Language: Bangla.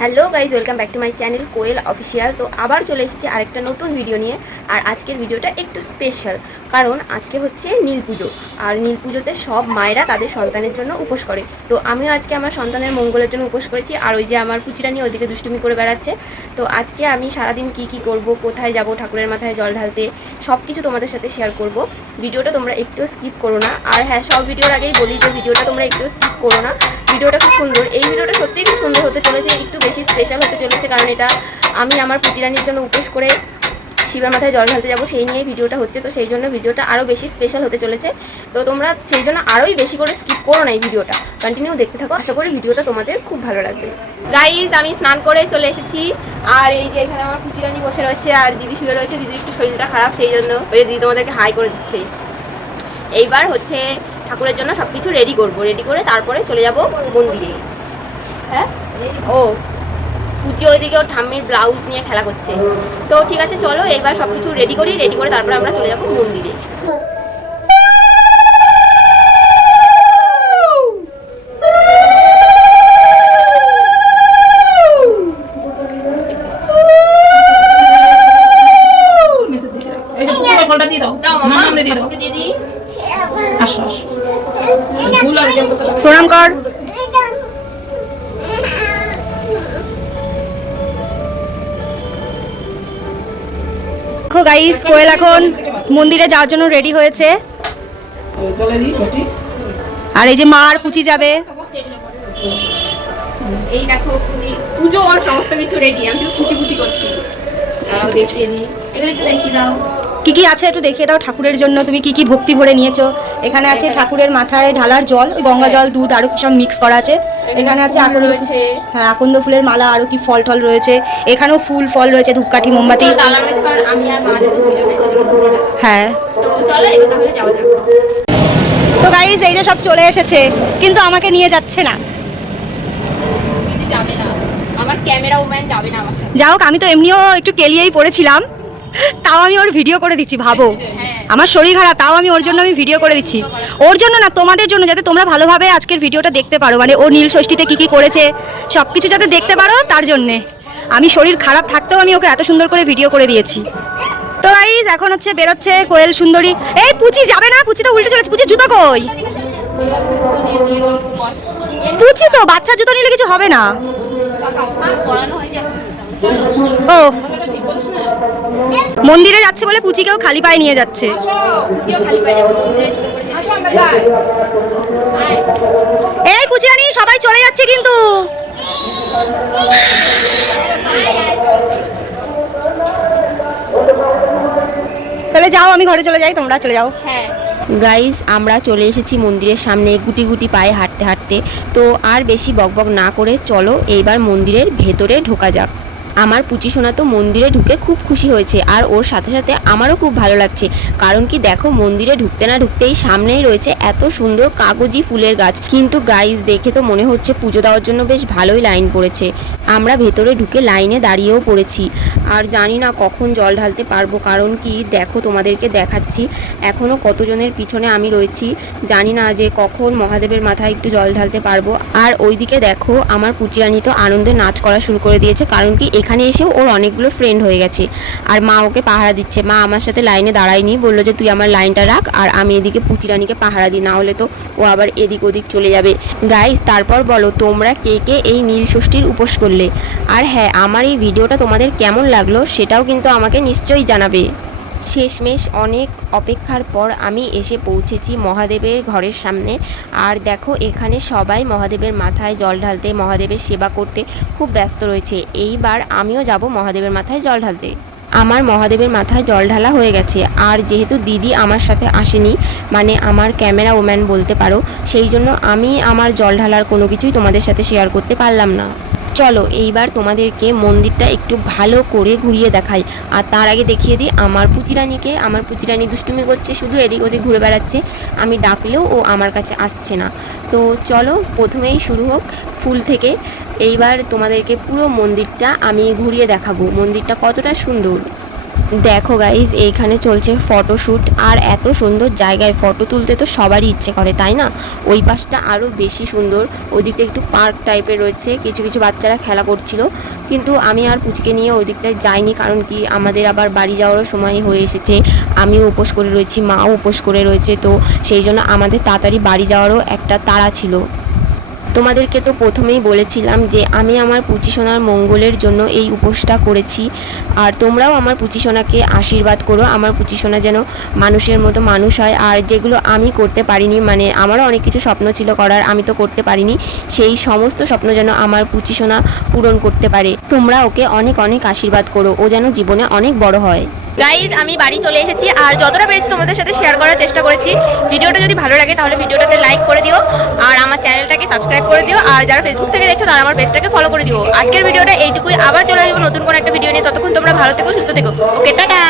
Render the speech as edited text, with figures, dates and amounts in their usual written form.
Hello guys, welcome back to my channel Koel official. তো আবার চলে এসেছি আরেকটা নতুন ভিডিও নিয়ে। আর আজকের ভিডিওটা একটু স্পেশাল, কারণ আজকে হচ্ছে নীল পুজো। আর নীল পুজোতে সব মায়েরা তাদের সন্তানের জন্য উপোস করে। তো আমিও আজকে আমার সন্তানের মঙ্গলের জন্য উপোস করেছি। আর ওই যে আমার পুচিরা নিয়ে ওইদিকে দুষ্টুমি করে বেড়াচ্ছে। তো আজকে আমি সারাদিন কি করব, কোথায় যাব, ঠাকুরের মাথায় জল ঢালতে, সব কিছু তোমাদের সাথে শেয়ার করব। ভিডিওটা তোমরা একটু স্কিপ করো না। আর হ্যাঁ, সব ভিডিওর আগেই বলি যে ভিডিওটা তোমরা একটু স্কিপ করো না। ভিডিওটা খুব সুন্দর, এই ভিডিওটা সত্যিই খুব সুন্দর হতে চলেছে, একটু বেশি স্পেশাল হতে চলেছে, কারণ এটা আমি আমার পুচিরানির জন্য উপোস করে শিবের মাথায় জল ঢালতে যাবো, সেই নিয়ে ভিডিওটা হচ্ছে। তো সেই জন্য ভিডিওটা আরও বেশি স্পেশাল হতে চলেছে। তো তোমরা সেই জন্য আরোই বেশি করে স্কিপ করো না, এই ভিডিওটা কন্টিনিউ দেখতে থাকো। আশা করি ভিডিওটা তোমাদের খুব ভালো লাগবে। গাইজ, আমি স্নান করে চলে এসেছি। আর এই যে এখানে আমার পুচিরানি বসে রয়েছে, আর দিদি শুয়ে রয়েছে। দিদির একটু শরীরটা খারাপ, সেই জন্য ওই দিদি তোমাদেরকে হাই করে দিচ্ছে। এইবার হচ্ছে ঠাকুরের জন্য সব কিছু রেডি করবো, রেডি করে তারপরে চলে যাব মন্দিরে। হ্যাঁ, ও পুচি ওইদিকে ওর ঠাম্মির ব্লাউজ নিয়ে খেলা করছে। তো ঠিক আছে, চলো এইবার সব কিছু রেডি করি, রেডি করে তারপরে আমরা চলে যাব মন্দিরে। প্রণাম কর। দেখো গাইস, কোয়েল এখন মন্দিরে যাওয়ার জন্য রেডি হয়েছে। আর এই যে মা আর পুচি যাবে। এই দেখো পুচি, পুজো আর সমস্ত কিছু রেডি। আমি তো পুচি করছি। দাঁড়াও দেখিয়ে দিই, এগুলো একটু দেখিয়ে দাও কি কি আছে, একটু দেখিয়ে দাও ঠাকুরের জন্য তুমি কি কি ভক্তি ভরে নিয়েছো। এখানে আছে ঠাকুরের মাথায় ঢালার জল, ওই গঙ্গা জল, দুধ, আরো কি সব মিক্স করা আছে। এখানে আছে আকন্দ রয়েছে, হ্যাঁ আকন্দ ফুলের মালা, আরো কি ফল টল রয়েছে। এখানেও ফুল ফল রয়েছে, ধূপকাঠি, মোমবাতি। হ্যাঁ, তো চলো এবার তাহলে যাওয়া যাক। তো গাইস, এই যে সব চলে এসেছে, কিন্তু আমাকে নিয়ে যাচ্ছে না। যাবে না, আমার ক্যামেরা ওম্যান যাবে না আমার সাথে। যাই হোক, আমি তো এমনিও একটু কেলিয়েই পড়েছিলাম, তাও আমি ওর ভিডিও করে দিচ্ছি। ভাবো, আমার শরীর খারাপ, তাও আমি ওর জন্য ভিডিও করে দিচ্ছি। ওর জন্য না, তোমাদের জন্য, যাতে তোমরা ভালোভাবে আজকের ভিডিওটা দেখতে পারো। মানে ও নীল ষষ্ঠীতে কি কি করেছে সব কিছু যাতে দেখতে পারো, তার জন্যে আমি শরীর খারাপ থাকতেও আমি ওকে এত সুন্দর করে ভিডিও করে দিয়েছি। তো গাইস, এখন হচ্ছে বেরোচ্ছে কোয়েল সুন্দরী। এই পুচি যাবে না, পুচি তো উল্টে চলেছে। পুচি জুতো কই? পুচি তো বাচ্চা জুতো নিলে কিছু হবে না। ও মন্দিরে যাচ্ছে বলে পুচিকেও খালি পায়ে নিয়ে যাচ্ছে। এই পুচিরানি, সবাই চলে যাচ্ছে কিন্তু। তাহলে যাও, আমি ঘরে চলে যাই, তোমরা চলে যাও। হ্যাঁ গাইস, আমরা চলে এসেছি মন্দিরের সামনে, গুটি গুটি পায়ে হাঁটতে হাঁটতে। তো আর বেশি বকবক না করে চলো এইবার মন্দিরের ভেতরে ঢোকা যাক। আমার পুচি সোনা তো মন্দিরে ঢুকে খুব খুশি হয়েছে, আর ওর সাথে সাথে আমারও খুব ভালো লাগছে। কারণ কি দেখো, মন্দিরে ঢুকতে না ঢুকতেই সামনেই রয়েছে এত সুন্দর কাগজি ফুলের গাছ। কিন্তু গাইস, দেখে তো মনে হচ্ছে পুজো দেওয়ার জন্য বেশ ভালোই লাইন পড়েছে। আমরা ভেতরে ঢুকে লাইনে দাঁড়িয়েও পড়েছি। আর জানি না কখন জল ঢালতে পারবো, কারণ কি দেখো তোমাদেরকে দেখাচ্ছি, এখনও কতজনের পিছনে আমি রয়েছি। জানি না যে কখন মহাদেবের মাথায় একটু জল ঢালতে পারবো। আর ওইদিকে দেখো, আমার পুচিরানি তো আনন্দে নাচ করা শুরু করে দিয়েছে, কারণ কি এখানে এসেও ওর অনেকগুলো ফ্রেন্ড হয়ে গেছে। আর মা ওকে পাহারা দিচ্ছে। মা আমার সাথে লাইনে দাঁড়ায়নি, বললো যে তুই আমার লাইনটা রাখ, আর আমি এদিকে পুচিরানিকে পাহারা দিই, না হলে তো ও আবার এদিক ওদিক চলে যাবে। গাইস, তারপর বলো তোমরা কে কে এই নীল ষষ্ঠীর উপোস করলে। আর হ্যাঁ, আমার এই ভিডিওটা তোমাদের কেমন লাগলো সেটাও কিন্তু আমাকে নিশ্চয়ই জানাবে। শেষমেশ অনেক অপেক্ষার পর আমি এসে পৌঁছেছি মহাদেবের ঘরের সামনে। আর দেখো, এখানে সবাই মহাদেবের মাথায় জল ঢালতে, মহাদেবের সেবা করতে খুব ব্যস্ত রয়েছে। এইবার আমিও যাব মহাদেবের মাথায় জল ঢালতে। আমার মহাদেবের মাথায় জল ঢালা হয়ে গেছে। আর যেহেতু দিদি আমার সাথে আসেনি, মানে আমার ক্যামেরা ওম্যান বলতে পারো, সেই জন্য আমি আমার জল ঢালার কোনো কিছুই তোমাদের সাথে শেয়ার করতে পারলাম না। চলো এইবার তোমাদেরকে মন্দিরটা একটু ভালো করে ঘুরিয়ে দেখাই। আর তার আগে দেখিয়ে দিই আমার পুচিরানিকে। আমার পুচিরানি দুষ্টুমি করছে, শুধু এদিক ওদিক ঘুরে বেড়াচ্ছে। আমি ডাকলেও ও আমার কাছে আসছে না। তো চলো প্রথমেই শুরু হোক ফুল থেকে। এইবার তোমাদেরকে পুরো মন্দিরটা আমি ঘুরিয়ে দেখাবো, মন্দিরটা কতটা সুন্দর। দেখো গাইজ এইখানে চলছে ফটোশ্যুট, আর এত সুন্দর জায়গায় ফটো তুলতে তো সবারই ইচ্ছে করে, তাই না? ওই পাশটা আরও বেশি সুন্দর, ওদিকটা একটু পার্ক টাইপের রয়েছে, কিছু কিছু বাচ্চারা খেলা করছিল, কিন্তু আমি আর পুচকে নিয়ে ওই দিকটায় যাইনি, কারণ কি আমাদের আবার বাড়ি যাওয়ারও সময় হয়ে এসেছে। আমিও উপোস করে রয়েছি, মাও উপোস করে রয়েছে, তো সেই জন্য আমাদের তাড়াতাড়ি বাড়ি যাওয়ারও একটা তাড়া ছিল। তোমাদেরকে তো প্রথমেই বলেছিলাম যে আমি আমার পুচিসোনার মঙ্গলের জন্য এই উপোসটা করেছি, আর তোমরাও আমার পুচিসোনাকে আশীর্বাদ করো, আমার পুচিসোনা যেন মানুষের মতো মানুষ হয়, আর যেগুলো আমি করতে পারিনি, মানে আমারও অনেক কিছু স্বপ্ন ছিল করার, আমি তো করতে পারিনি, সেই সমস্ত স্বপ্ন যেন আমার পুচিসোনা পূরণ করতে পারে। তোমরা ওকে অনেক অনেক আশীর্বাদ করো, ও যেন জীবনে অনেক বড় হয়। গাইজ আমি বাড়ি চলে এসেছি, আর যতটা পেরেছি তোমাদের সাথে শেয়ার করার চেষ্টা করেছি। ভিডিওটা যদি ভালো লাগে তাহলে ভিডিওটাতে লাইক করে দিও, আর আমার চ্যানেলটাকে সাবস্ক্রাইব করে দিও, আর যারা ফেসবুক থেকে দেখছো তারা আমার পেজটাকে ফলো করে দিও। আজকের ভিডিওটা এইটুকুই, আবার চলে আসবো নতুন কোনো একটা ভিডিও নিয়ে। ততক্ষণ তোমরা ভালো থেকো, সুস্থ থেকো। ওকে, টাটা।